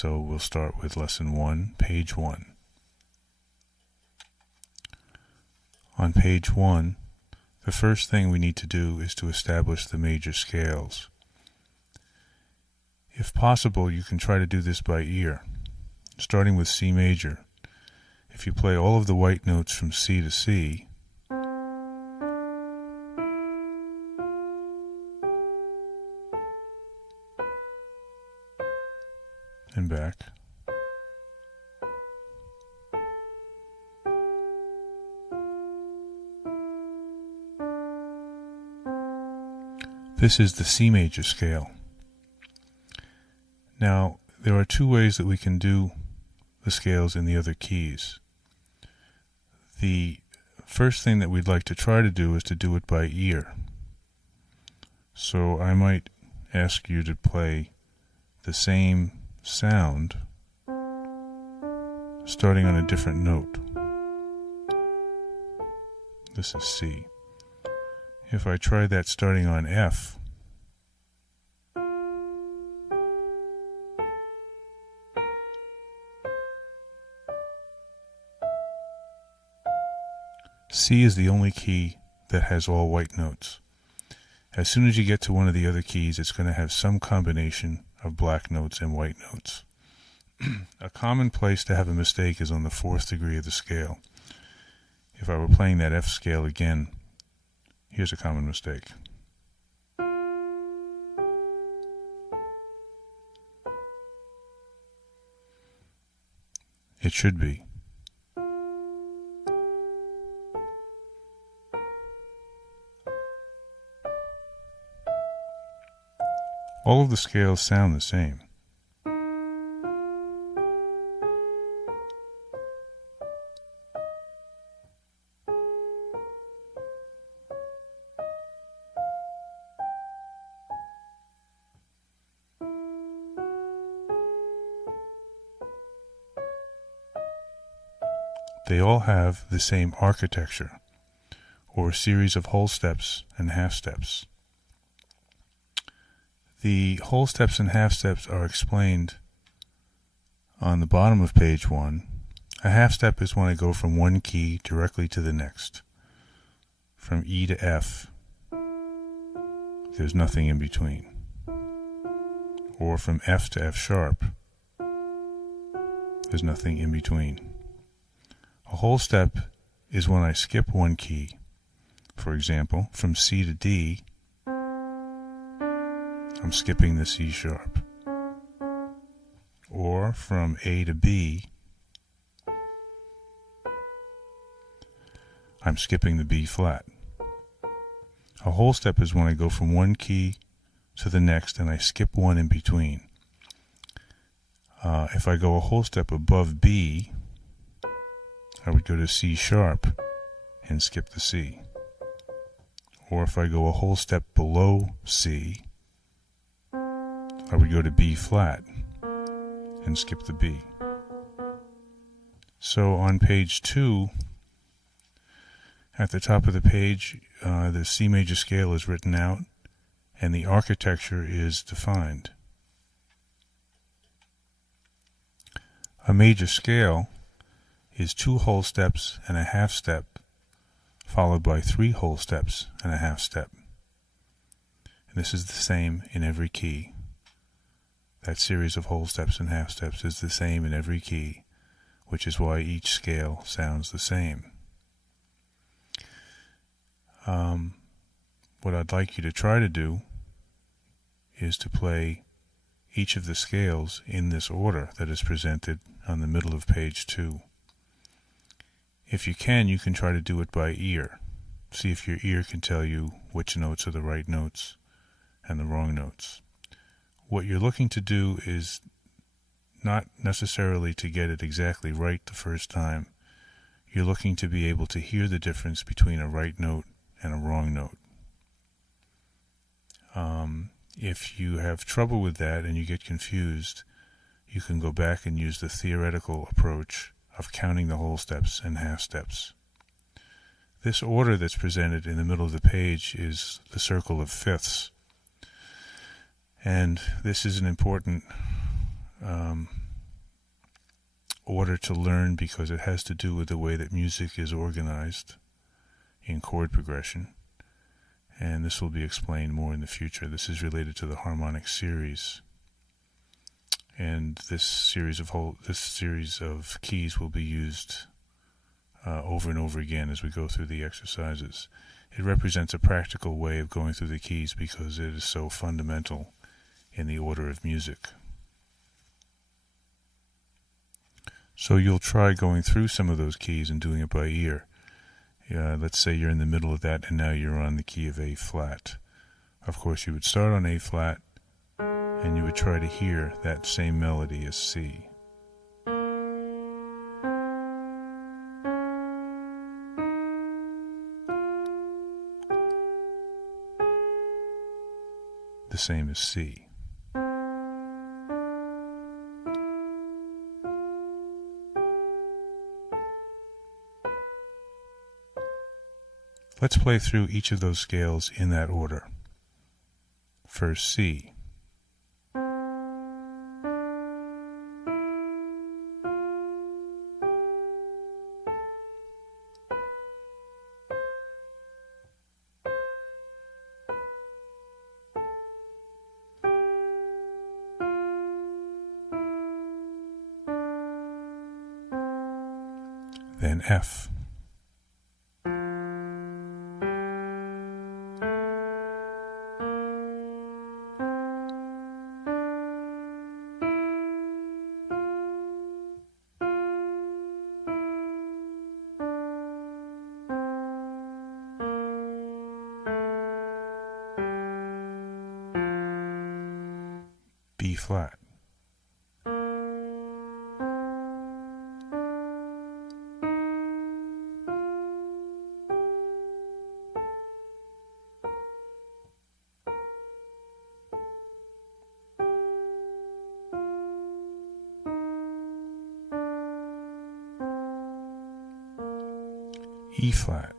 So we'll start with Lesson 1, page 1. On page 1, the first thing we need to do is to establish the major scales. If possible, you can try to do this by ear, starting with C major. If you play all of the white notes from C to C, and back, this is the C major scale. Now, there are two ways that we can do the scales in the other keys. The first thing that we'd like to try to do is to do it by ear. So I might ask you to play the same sound starting on a different note. This is C. If I try that starting on F, C is the only key that has all white notes. As soon as you get to one of the other keys, it's going to have some combination of black notes and white notes. A common place to have a mistake is on the 4th degree of the scale. If I were playing that F scale again, here's a common mistake. It should be. All of the scales sound the same. They all have the same architecture, or series of whole steps and half steps. The whole steps and half steps are explained on the bottom of page 1. A half step is when I go from one key directly to the next. From E to F, there's nothing in between. Or from F to F sharp, there's nothing in between. A whole step is when I skip one key. For example, from C to D, I'm skipping the C sharp. Or from A to B, I'm skipping the B flat. A whole step is when I go from one key to the next and I skip one in between. If I go a whole step above B, I would go to C sharp and skip the C. Or if I go a whole step below C, I would go to B flat and skip the B. So on page 2, at the top of the page, the C major scale is written out and the architecture is defined. A major scale is 2 whole steps and a half step, followed by 3 whole steps and a half step. And this is the same in every key. That series of whole steps and half steps is the same in every key, which is why each scale sounds the same. What I'd like you to try to do is to play each of the scales in this order that is presented on the middle of page 2. If you can try to do it by ear. See if your ear can tell you which notes are the right notes and the wrong notes. What you're looking to do is not necessarily to get it exactly right the first time. You're looking to be able to hear the difference between a right note and a wrong note. If you have trouble with that and you get confused, you can go back and use the theoretical approach of counting the whole steps and half steps. This order that's presented in the middle of the page is the circle of fifths. And this is an important order to learn because it has to do with the way that music is organized in chord progression. And this will be explained more in the future. This is related to the harmonic series. And this series of keys will be used over and over again as we go through the exercises. It represents a practical way of going through the keys because it is so fundamental in the order of music. So you'll try going through some of those keys and doing it by ear. Let's say you're in the middle of that and now you're on the key of A flat. Of course, you would start on A flat and you would try to hear that same melody as C. The same as C. Let's play through each of those scales in that order. First C. Then F. B flat. E flat.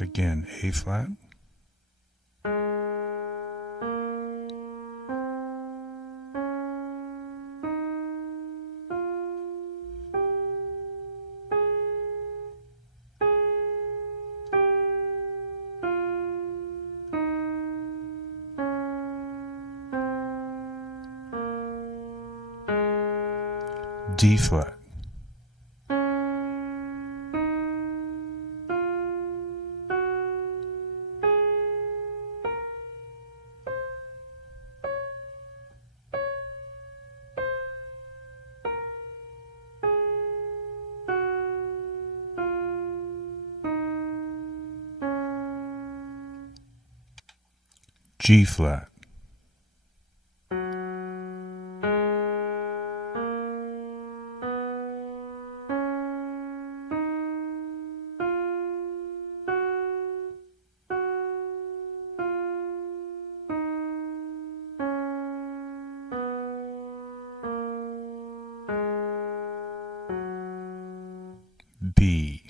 Again, A flat. D flat. G flat. B.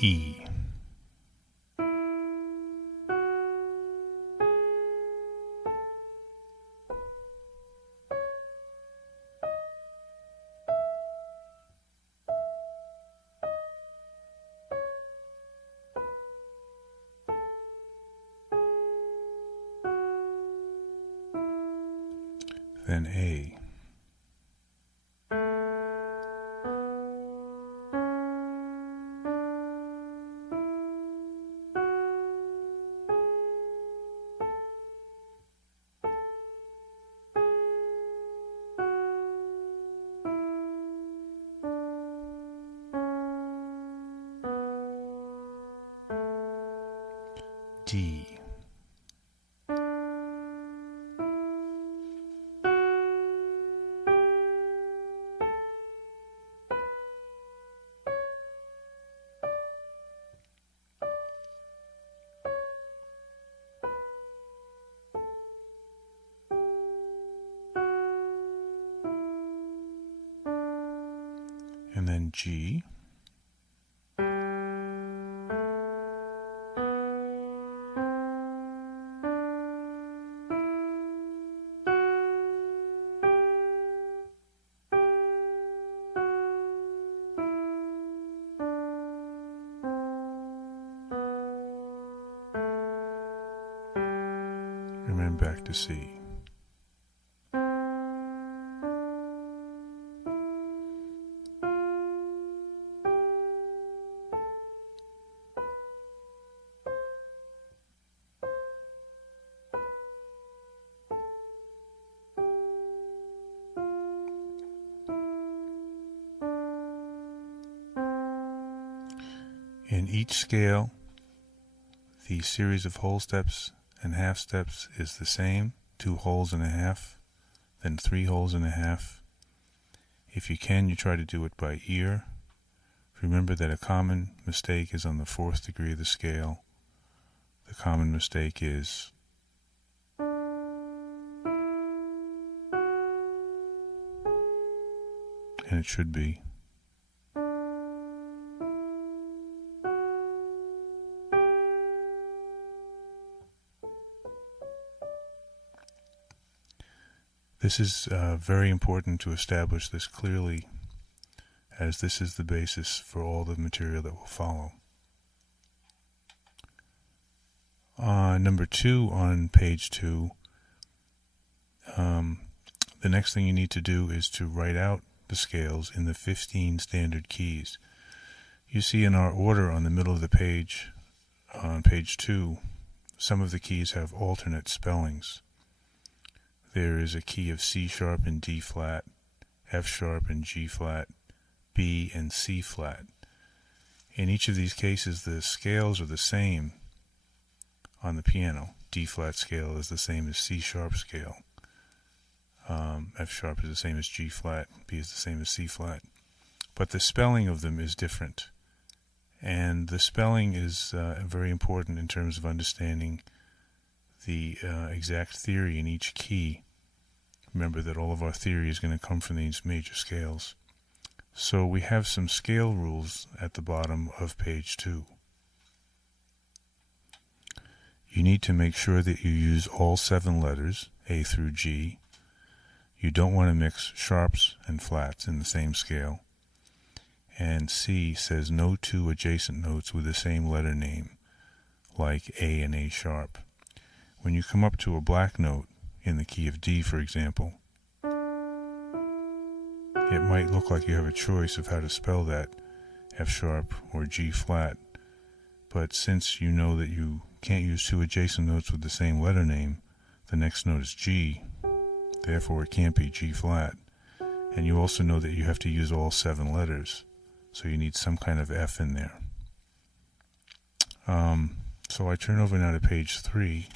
E. Then A. D. And then G. And then back to C. In each scale, the series of whole steps and half steps is the same, 2 wholes and a half, then 3 wholes and a half. If you can, you try to do it by ear. Remember that a common mistake is on the 4th degree of the scale. The common mistake is and it should be This is very important to establish this clearly, as this is the basis for all the material that will follow. Number 2 on page 2, the next thing you need to do is to write out the scales in the 15 standard keys. You see in our order on the middle of the page, on page 2, some of the keys have alternate spellings. There is a key of C sharp and D flat, F sharp and G flat, B and C flat. In each of these cases, the scales are the same on the piano. D flat scale is the same as C sharp scale. F sharp is the same as G flat, B is the same as C flat. But the spelling of them is different. And the spelling is very important in terms of understanding the exact theory in each key. Remember that all of our theory is going to come from these major scales. So we have some scale rules at the bottom of page 2. You need to make sure that you use all 7 letters, A through G. You don't want to mix sharps and flats in the same scale. And C says no 2 adjacent notes with the same letter name, like A and A sharp. When you come up to a black note, in the key of D, for example, it might look like you have a choice of how to spell that, F sharp or G flat, but since you know that you can't use 2 adjacent notes with the same letter name, the next note is G, therefore it can't be G flat, and you also know that you have to use all 7 letters, so you need some kind of F in there. So I turn over now to page 3.